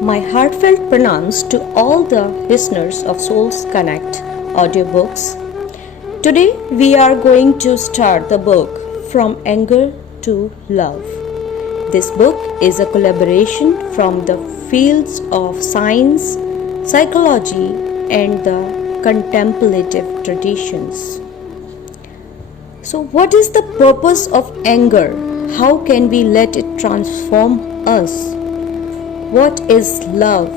My heartfelt pranams to all the listeners of Souls Connect audiobooks. Today we are going to start the book From Anger to Love. This book is a collaboration from the fields of science, psychology, and the contemplative traditions. So, what is the purpose of anger? How can we let it transform us? What is love?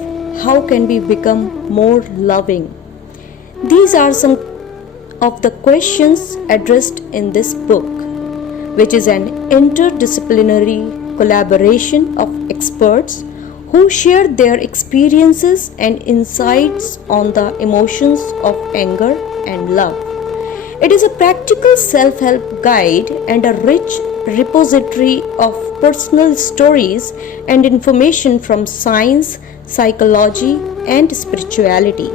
How can we become more loving? These are some of the questions addressed in this book, which is an interdisciplinary collaboration of experts who share their experiences and insights on the emotions of anger and love. It is a practical self-help guide and a rich repository of personal stories and information from science, psychology, and spirituality.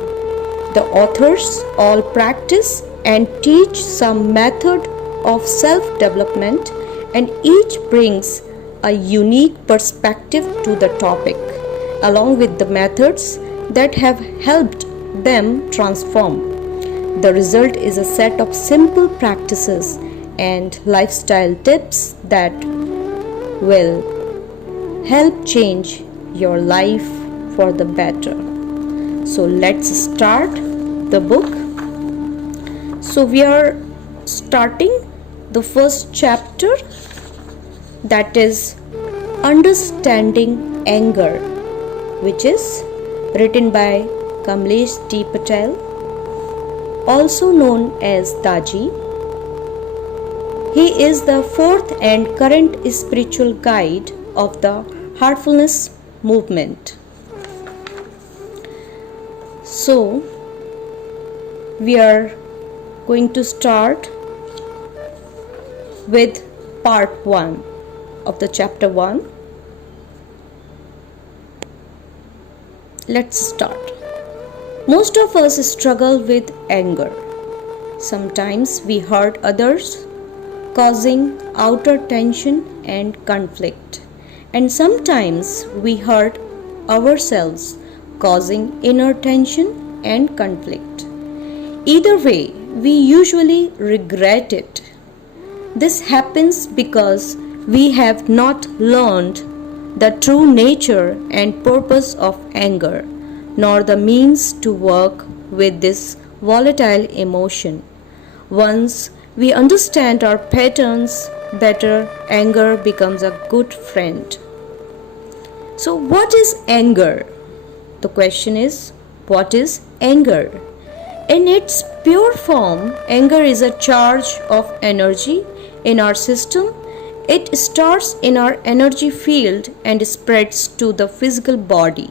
The authors all practice and teach some method of self-development, and each brings a unique perspective to the topic, along with the methods that have helped them transform. The result is a set of simple practices and lifestyle tips that will help change your life for the better. So let's start the book. So we are starting the first chapter, that is Understanding Anger, which is written by Kamlesh D. Patel, also known as Taji. He is the fourth and current spiritual guide of the Heartfulness movement. So, we are going to start with part 1 of the chapter 1. Let's start. Most of us struggle with anger. Sometimes we hurt others, causing outer tension and conflict. And sometimes we hurt ourselves, causing inner tension and conflict. Either way, we usually regret it. This happens because we have not learned the true nature and purpose of anger, nor the means to work with this volatile emotion. Once we understand our patterns better, anger becomes a good friend. So, what is anger? The question is, what is anger? In its pure form, anger is a charge of energy in our system. It starts in our energy field and spreads to the physical body.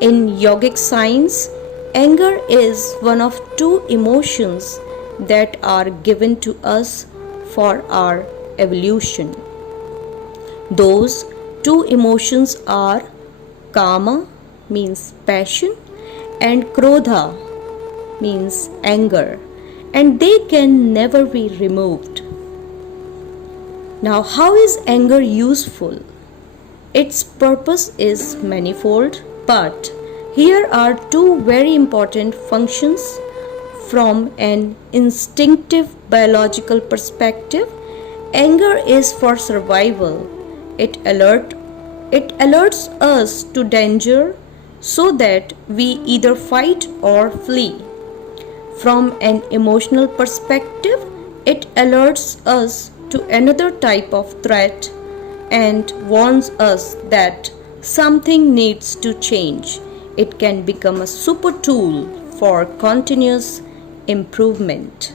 In yogic science, anger is one of two emotions that are given to us for our evolution. Those two emotions are kama, means passion, and krodha, means anger, and they can never be removed. Now, how is anger useful? Its purpose is manifold, but here are two very important functions. From an instinctive biological perspective, anger is for survival. It alerts us to danger so that we either fight or flee. From an emotional perspective, it alerts us to another type of threat and warns us that something needs to change. It can become a super tool for continuous improvement.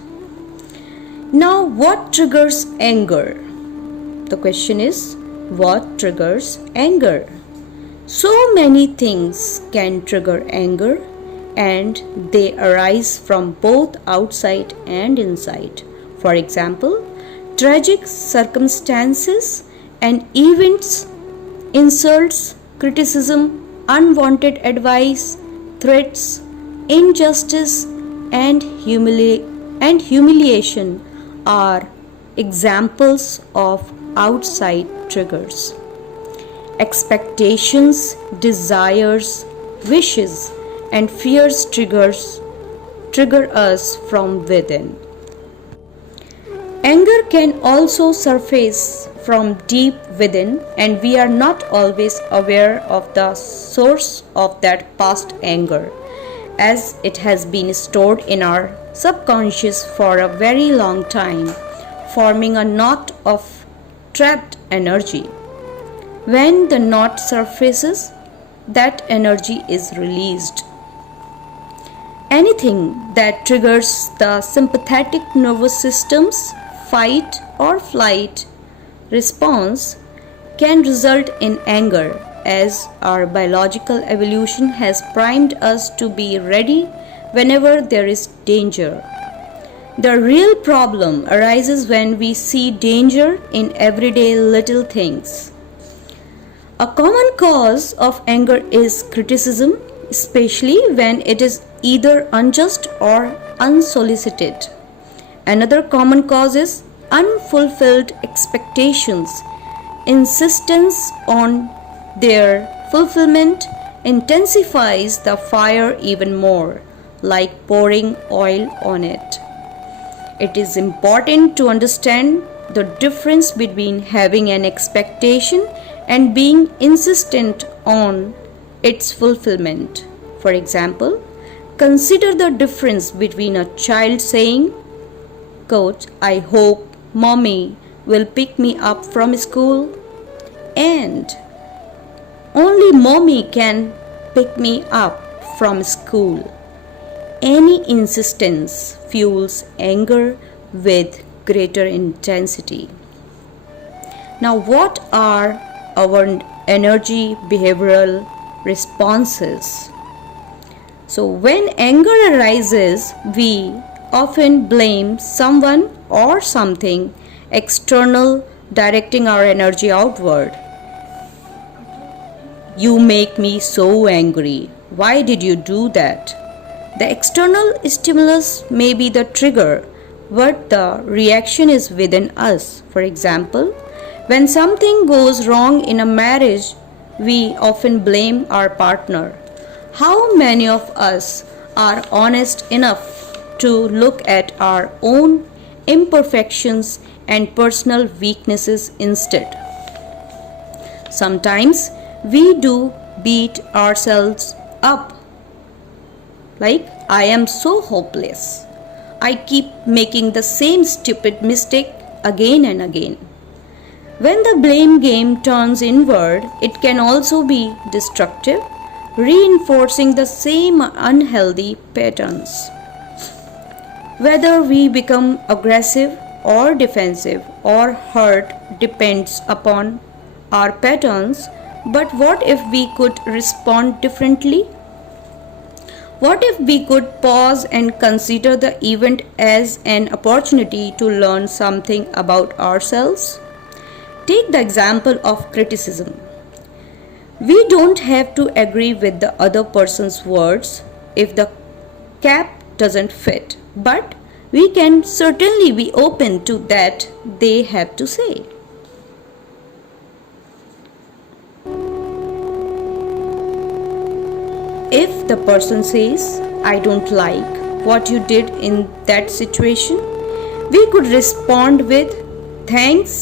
Now, what triggers anger? The question is, what triggers anger? So many things can trigger anger, and they arise from both outside and inside. For example, tragic circumstances and events, insults, criticism, unwanted advice, threats, injustice, and humiliation are examples of outside triggers. Expectations, desires, wishes, and fears trigger us from within. Anger can also surface from deep within, and we are not always aware of the source of that past anger, as it has been stored in our subconscious for a very long time, forming a knot of trapped energy. When the knot surfaces, that energy is released. Anything that triggers the sympathetic nervous system's fight or flight response can result in anger, as our biological evolution has primed us to be ready whenever there is danger. The real problem arises when we see danger in everyday little things. A common cause of anger is criticism, especially when it is either unjust or unsolicited. Another common cause is unfulfilled expectations. Insistence on their fulfillment intensifies the fire even more, like pouring oil on it. It is important to understand the difference between having an expectation and being insistent on its fulfillment. For example, consider the difference between a child saying, quote, "I hope mommy will pick me up from school," and "only mommy can pick me up from school." Any insistence fuels anger with greater intensity. Now, what are our energy behavioral responses? So, when anger arises, we often blame someone or something external, directing our energy outward. "You make me so angry. Why did you do that?" The external stimulus may be the trigger, but the reaction is within us. For example, when something goes wrong in a marriage, we often blame our partner. How many of us are honest enough to look at our own imperfections and personal weaknesses instead? Sometimes we do beat ourselves up, like, "I am so hopeless. I keep making the same stupid mistake again and again." When the blame game turns inward, it can also be destructive, reinforcing the same unhealthy patterns. Whether we become aggressive or defensive or hurt depends upon our patterns. But what if we could respond differently? What if we could pause and consider the event as an opportunity to learn something about ourselves? Take the example of criticism. We don't have to agree with the other person's words if the cap doesn't fit, but we can certainly be open to that they have to say. If the person says, "I don't like what you did in that situation," we could respond with, "Thanks,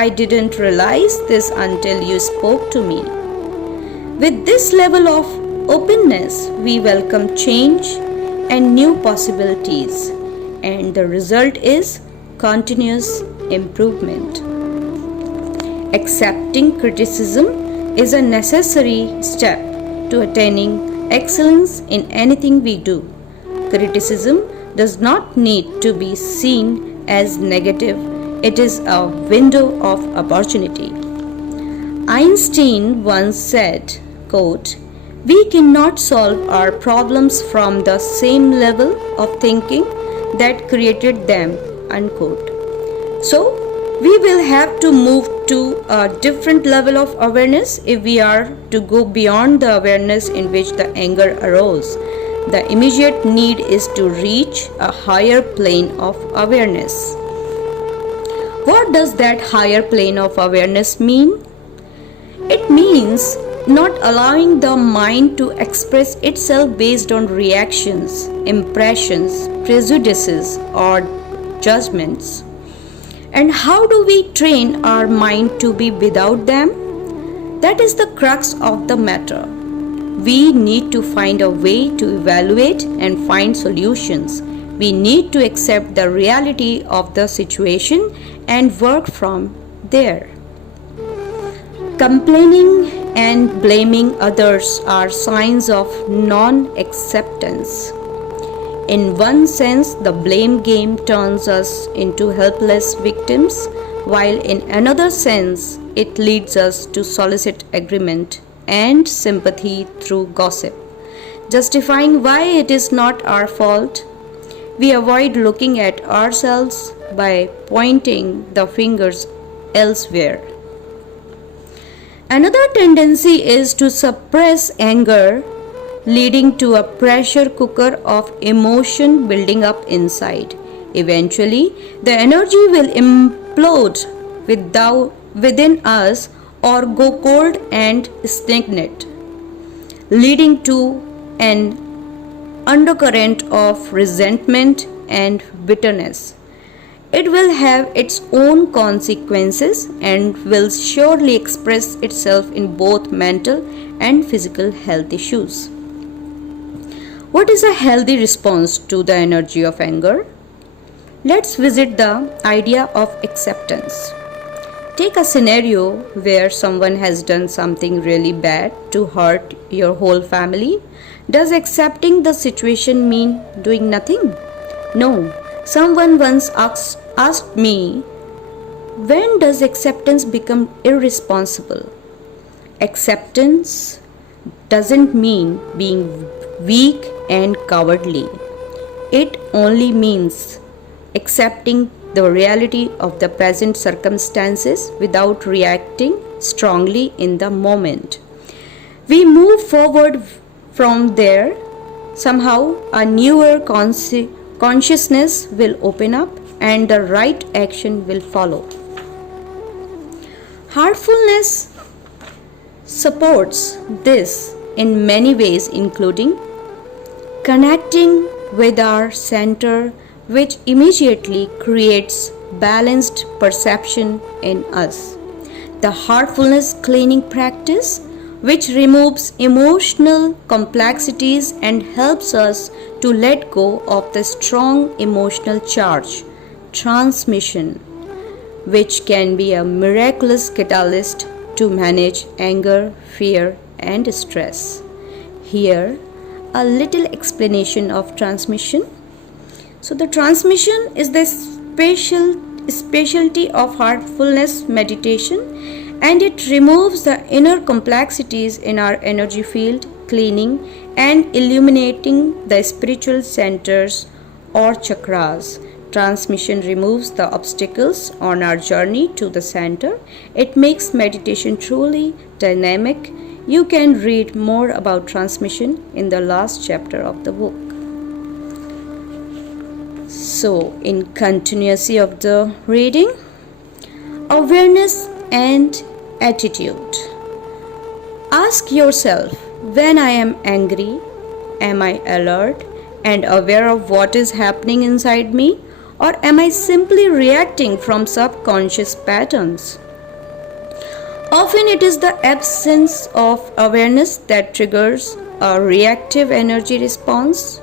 I didn't realize this until you spoke to me." With this level of openness, we welcome change and new possibilities, and the result is continuous improvement. Accepting criticism is a necessary step to attaining excellence in anything we do. Criticism does not need to be seen as negative. It is a window of opportunity. Einstein once said, quote, "We cannot solve our problems from the same level of thinking that created them," unquote. So, we will have to move to a different level of awareness if we are to go beyond the awareness in which the anger arose. The immediate need is to reach a higher plane of awareness. What does that higher plane of awareness mean? It means not allowing the mind to express itself based on reactions, impressions, prejudices, or judgments. And how do we train our mind to be without them? That is the crux of the matter. We need to find a way to evaluate and find solutions. We need to accept the reality of the situation and work from there. Complaining and blaming others are signs of non-acceptance. In one sense, the blame game turns us into helpless victims, while in another sense, it leads us to solicit agreement and sympathy through gossip, justifying why it is not our fault. We avoid looking at ourselves by pointing the fingers elsewhere. Another tendency is to suppress anger, leading to a pressure cooker of emotion building up inside. Eventually, the energy will implode within us or go cold and stagnant, leading to an undercurrent of resentment and bitterness. It will have its own consequences and will surely express itself in both mental and physical health issues. What is a healthy response to the energy of anger? Let's visit the idea of acceptance. Take a scenario where someone has done something really bad to hurt your whole family. Does accepting the situation mean doing nothing? No. Someone once asked me, when does acceptance become irresponsible? Acceptance doesn't mean being weak and cowardly. It only means accepting the reality of the present circumstances without reacting strongly in the moment. We move forward from there. Somehow a newer consciousness will open up and the right action will follow. Heartfulness supports this in many ways, including connecting with our center, which immediately creates balanced perception in us. The heartfulness cleaning practice, which removes emotional complexities and helps us to let go of the strong emotional charge. Transmission, which can be a miraculous catalyst to manage anger, fear, and stress. Here, a little explanation of transmission. So the transmission is the specialty of heartfulness meditation, and it removes the inner complexities in our energy field, cleaning and illuminating the spiritual centers or chakras. Transmission removes the obstacles on our journey to the center. It makes meditation truly dynamic. You can read more about transmission in the last chapter of the book. So, in continuity of the reading, awareness and attitude. Ask yourself, when I am angry, am I alert and aware of what is happening inside me, or am I simply reacting from subconscious patterns? Often it is the absence of awareness that triggers a reactive energy response,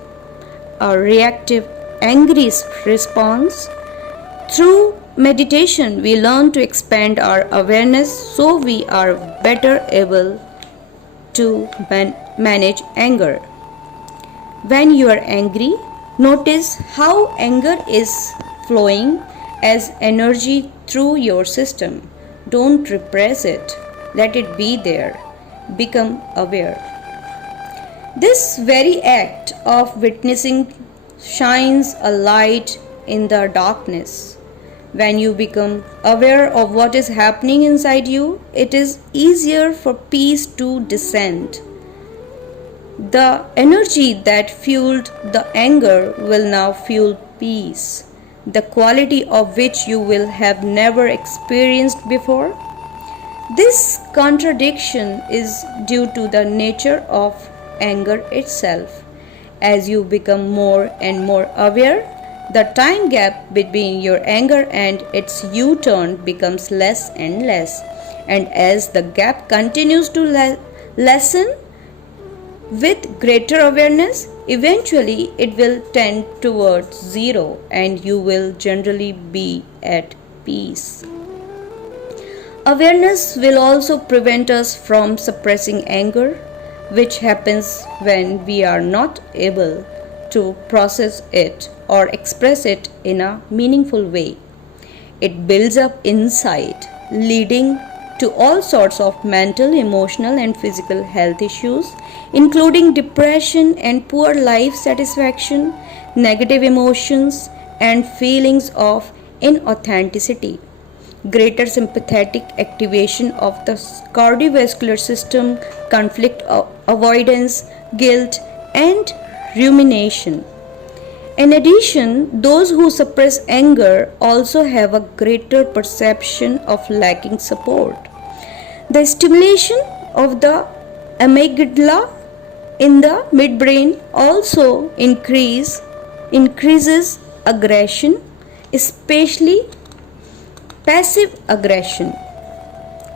a reactive angry response. Through meditation, we learn to expand our awareness so we are better able to manage anger. When you are angry, notice how anger is flowing as energy through your system. Don't repress it. Let it be there. Become aware. This very act of witnessing shines a light in the darkness. When you become aware of what is happening inside you, it is easier for peace to descend. The energy that fueled the anger will now fuel peace, the quality of which you will have never experienced before. This contradiction is due to the nature of anger itself. As you become more and more aware, the time gap between your anger and its U-turn becomes less and less. And as the gap continues to lessen with greater awareness, eventually it will tend towards zero and you will generally be at peace. Awareness will also prevent us from suppressing anger, which happens when we are not able to process it or express it in a meaningful way. It builds up inside, leading to all sorts of mental, emotional, and physical health issues, including depression and poor life satisfaction, negative emotions, and feelings of inauthenticity. Greater sympathetic activation of the cardiovascular system, conflict avoidance, guilt, and rumination. In addition, those who suppress anger also have a greater perception of lacking support. The stimulation of the amygdala in the midbrain also increases aggression, especially passive aggression.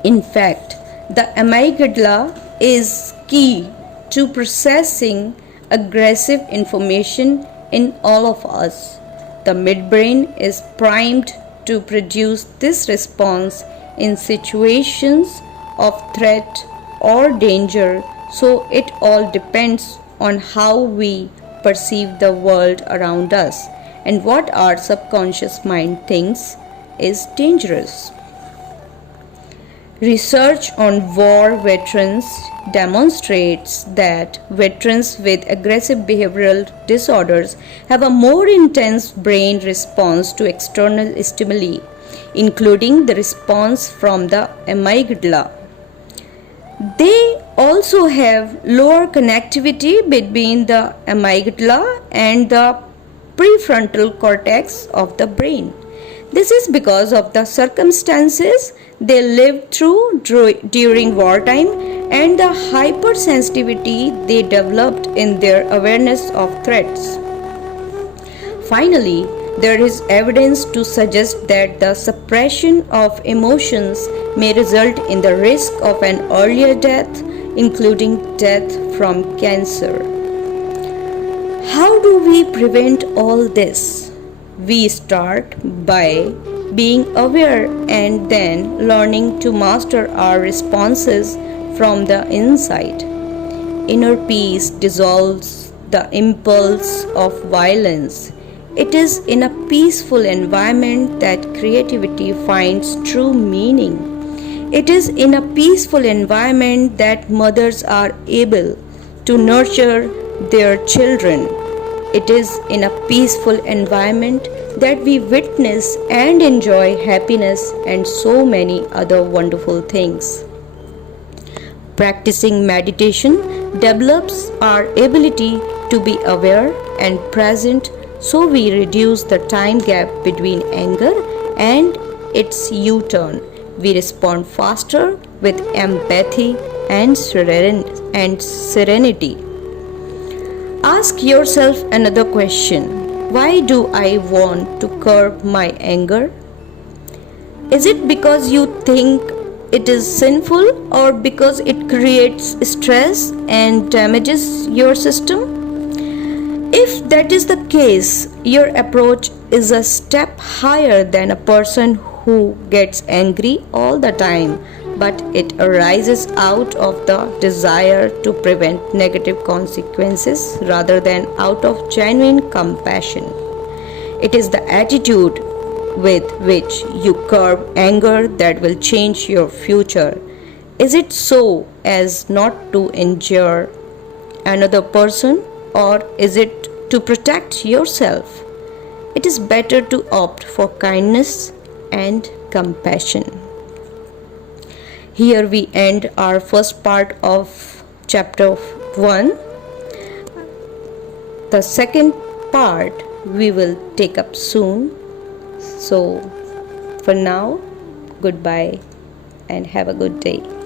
In fact, the amygdala is key to processing aggressive information in all of us. The midbrain is primed to produce this response in situations of threat or danger, so it all depends on how we perceive the world around us and what our subconscious mind thinks is dangerous. Research on war veterans demonstrates that veterans with aggressive behavioral disorders have a more intense brain response to external stimuli, including the response from the amygdala. They also have lower connectivity between the amygdala and the prefrontal cortex of the brain. This is because of the circumstances they lived through during wartime and the hypersensitivity they developed in their awareness of threats. Finally, there is evidence to suggest that the suppression of emotions may result in the risk of an earlier death, including death from cancer. How do we prevent all this? We start by being aware and then learning to master our responses from the inside. Inner peace dissolves the impulse of violence. It is in a peaceful environment that creativity finds true meaning. It is in a peaceful environment that mothers are able to nurture their children. It is in a peaceful environment that we witness and enjoy happiness and so many other wonderful things. Practicing meditation develops our ability to be aware and present, so we reduce the time gap between anger and its U-turn. We respond faster with empathy and serenity. Ask yourself another question. Why do I want to curb my anger? Is it because you think it is sinful or because it creates stress and damages your system? If that is the case, your approach is a step higher than a person who gets angry all the time, but it arises out of the desire to prevent negative consequences rather than out of genuine compassion. It is the attitude with which you curb anger that will change your future. Is it so as not to injure another person, or is it to protect yourself? It is better to opt for kindness and compassion. Here we end our first part of chapter 1. The second part we will take up soon. So for now, goodbye. and have a good day.